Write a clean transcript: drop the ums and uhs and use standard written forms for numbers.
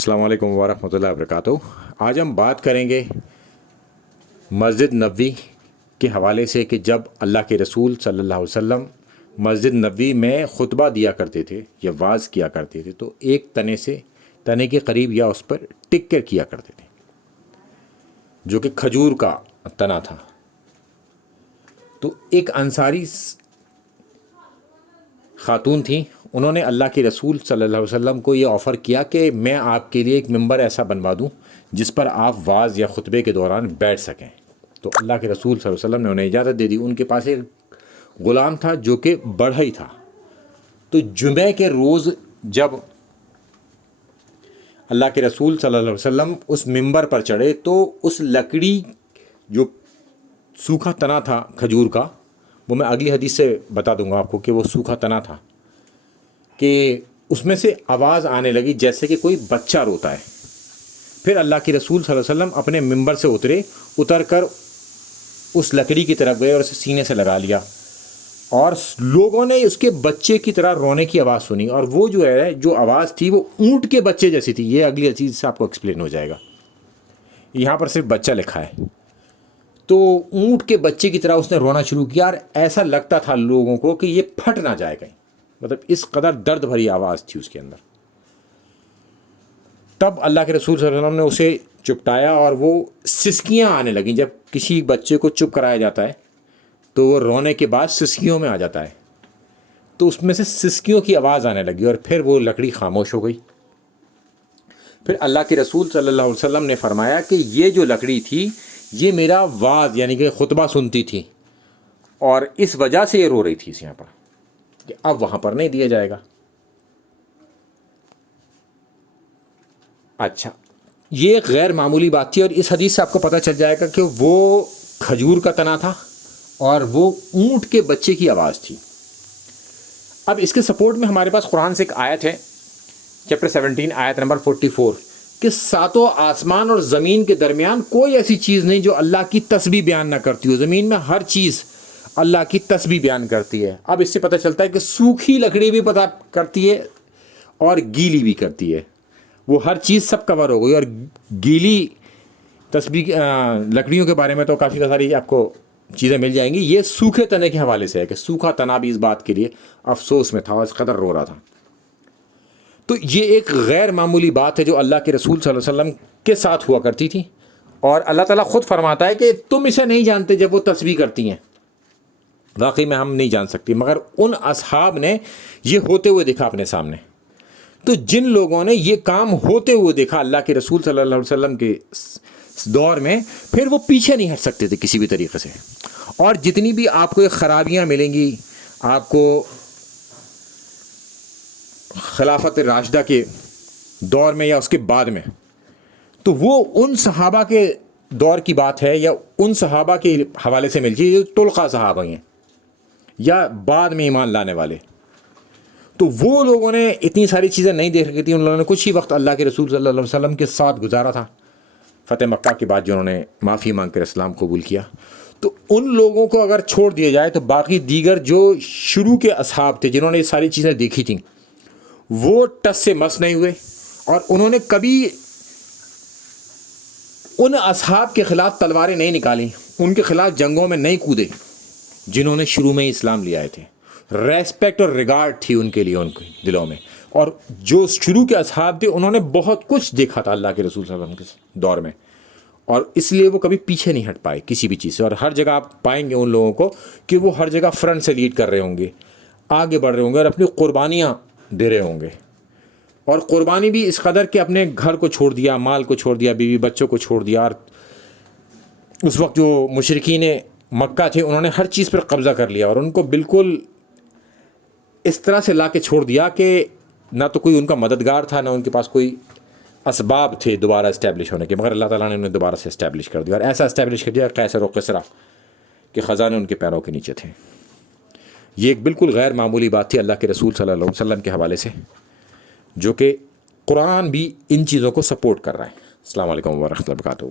السلام علیکم ورحمۃ اللہ وبرکاتہ۔ آج ہم بات کریں گے مسجد نبوی کے حوالے سے کہ جب اللہ کے رسول صلی اللہ علیہ وسلم مسجد نبوی میں خطبہ دیا کرتے تھے یا واعظ کیا کرتے تھے تو ایک تنے کے قریب یا اس پر ٹک کر کیا کرتے تھے، جو کہ کھجور کا تنا تھا۔ تو ایک انصاری خاتون تھیں، انہوں نے اللہ کے رسول صلی اللہ علیہ وسلم کو یہ آفر کیا کہ میں آپ کے لیے ایک ممبر ایسا بنوا دوں جس پر آپ واعظ یا خطبے کے دوران بیٹھ سکیں۔ تو اللہ کے رسول صلی اللہ علیہ وسلم نے انہیں اجازت دے دی۔ ان کے پاس ایک غلام تھا جو کہ بڑھئی تھا۔ تو جمعہ کے روز جب اللہ کے رسول صلی اللہ علیہ وسلم اس ممبر پر چڑھے تو اس لکڑی جو سوکھا تنا تھا کھجور کا، وہ میں اگلی حدیث سے بتا دوں گا آپ کو کہ وہ سوکھا تنا تھا، کہ اس میں سے آواز آنے لگی جیسے کہ کوئی بچہ روتا ہے۔ پھر اللہ کے رسول صلی اللہ علیہ وسلم اپنے ممبر سے اتر کر اس لکڑی کی طرف گئے اور اسے سینے سے لگا لیا، اور لوگوں نے اس کے بچے کی طرح رونے کی آواز سنی، اور وہ جو آواز تھی وہ اونٹ کے بچے جیسی تھی۔ یہ اگلی چیز سے آپ کو ایکسپلین ہو جائے گا، یہاں پر صرف بچہ لکھا ہے۔ تو اونٹ کے بچے کی طرح اس نے رونا شروع کیا، اور ایسا لگتا تھا لوگوں کو کہ یہ پھٹ نہ جائے کہیں، مطلب اس قدر درد بھری آواز تھی اس کے اندر۔ تب اللہ کے رسول صلی اللہ علیہ وسلم نے اسے چپٹایا، اور وہ سسکیاں آنے لگیں۔ جب کسی بچے کو چپ کرایا جاتا ہے تو وہ رونے کے بعد سسکیوں میں آ جاتا ہے، تو اس میں سے سسکیوں کی آواز آنے لگی، اور پھر وہ لکڑی خاموش ہو گئی۔ پھر اللہ کے رسول صلی اللہ علیہ وسلم نے فرمایا کہ یہ جو لکڑی تھی یہ میرا واعظ یعنی کہ خطبہ سنتی تھی، اور اس وجہ سے یہ رو رہی تھی اس یہاں پر، کہ اب وہاں پر نہیں دیا جائے گا۔ اچھا، یہ ایک غیر معمولی بات تھی، اور اس حدیث سے آپ کو پتہ چل جائے گا کہ وہ کھجور کا تنا تھا اور وہ اونٹ کے بچے کی آواز تھی۔ اب اس کے سپورٹ میں ہمارے پاس قرآن سے ایک آیت ہے، چیپٹر 17 آیت نمبر 44، کہ ساتوں آسمان اور زمین کے درمیان کوئی ایسی چیز نہیں جو اللہ کی تسبیح بیان نہ کرتی ہو۔ زمین میں ہر چیز اللہ کی تسبیح بیان کرتی ہے۔ اب اس سے پتہ چلتا ہے کہ سوکھی لکڑی بھی پتہ کرتی ہے اور گیلی بھی کرتی ہے، وہ ہر چیز سب کور ہو گئی۔ اور گیلی تسبیح لکڑیوں کے بارے میں تو کافی ساری آپ کو چیزیں مل جائیں گی۔ یہ سوکھے تنے کے حوالے سے ہے کہ سوکھا تنا بھی اس بات کے لیے افسوس میں تھا اور اس قدر رو رہا تھا۔ تو یہ ایک غیر معمولی بات ہے جو اللہ کے رسول صلی اللہ علیہ وسلم کے ساتھ ہوا کرتی تھی، اور اللہ تعالیٰ خود فرماتا ہے کہ تم اسے نہیں جانتے جب وہ تسبیح کرتی ہیں۔ واقعی میں ہم نہیں جان سکتی، مگر ان اصحاب نے یہ ہوتے ہوئے دیکھا اپنے سامنے۔ تو جن لوگوں نے یہ کام ہوتے ہوئے دیکھا اللہ کے رسول صلی اللہ علیہ وسلم کے دور میں، پھر وہ پیچھے نہیں ہٹ سکتے تھے کسی بھی طریقے سے۔ اور جتنی بھی آپ کو خرابیاں ملیں گی آپ کو خلافت راشدہ کے دور میں یا اس کے بعد میں، تو وہ ان صحابہ کے دور کی بات ہے یا ان صحابہ کے حوالے سے ملتی ہے جو طلقہ صحابہ ہیں یا بعد میں ایمان لانے والے۔ تو وہ لوگوں نے اتنی ساری چیزیں نہیں دیکھ رکھی تھی، ان لوگوں نے کچھ ہی وقت اللہ کے رسول صلی اللہ علیہ وسلم کے ساتھ گزارا تھا فتح مکہ کے بعد، جنہوں نے معافی مانگ کر اسلام قبول کیا۔ تو ان لوگوں کو اگر چھوڑ دیا جائے تو باقی دیگر جو شروع کے اصحاب تھے جنہوں نے یہ ساری چیزیں دیکھی تھیں، وہ ٹس سے مس نہیں ہوئے، اور انہوں نے کبھی ان اصحاب کے خلاف تلواریں نہیں نکالیں، ان کے خلاف جنگوں میں نہیں کودے جنہوں نے شروع میں ہی اسلام لے آئے تھے۔ ریسپیکٹ اور ریگارڈ تھی ان کے لیے ان کے دلوں میں، اور جو شروع کے اصحاب تھے انہوں نے بہت کچھ دیکھا تھا اللہ کے رسول صلی اللہ علیہ وسلم کے دور میں، اور اس لیے وہ کبھی پیچھے نہیں ہٹ پائے کسی بھی چیز سے۔ اور ہر جگہ آپ پائیں گے ان لوگوں کو کہ وہ ہر جگہ فرنٹ سے لیڈ کر رہے ہوں گے، آگے بڑھ رہے ہوں گے، اور اپنی قربانیاں دے رہے ہوں گے۔ اور قربانی بھی اس قدر کہ اپنے گھر کو چھوڑ دیا، مال کو چھوڑ دیا، بیوی بچوں کو چھوڑ دیا۔ اور اس وقت جو مشرکین مکہ تھے انہوں نے ہر چیز پر قبضہ کر لیا، اور ان کو بالکل اس طرح سے لا کے چھوڑ دیا کہ نہ تو کوئی ان کا مددگار تھا، نہ ان کے پاس کوئی اسباب تھے دوبارہ اسٹیبلش ہونے کے، مگر اللہ تعالیٰ نے انہیں دوبارہ سے اسٹیبلش کر دیا، اور ایسا اسٹیبلش کر دیا قیصر و کسریٰ کے خزانے ان کے پیروں کے نیچے تھے۔ یہ ایک بالکل غیر معمولی بات تھی اللہ کے رسول صلی اللہ علیہ وسلم کے حوالے سے، جو کہ قرآن بھی ان چیزوں کو سپورٹ کر رہا ہے۔ السلام علیکم ورحمۃ اللہ وبرکاتہ۔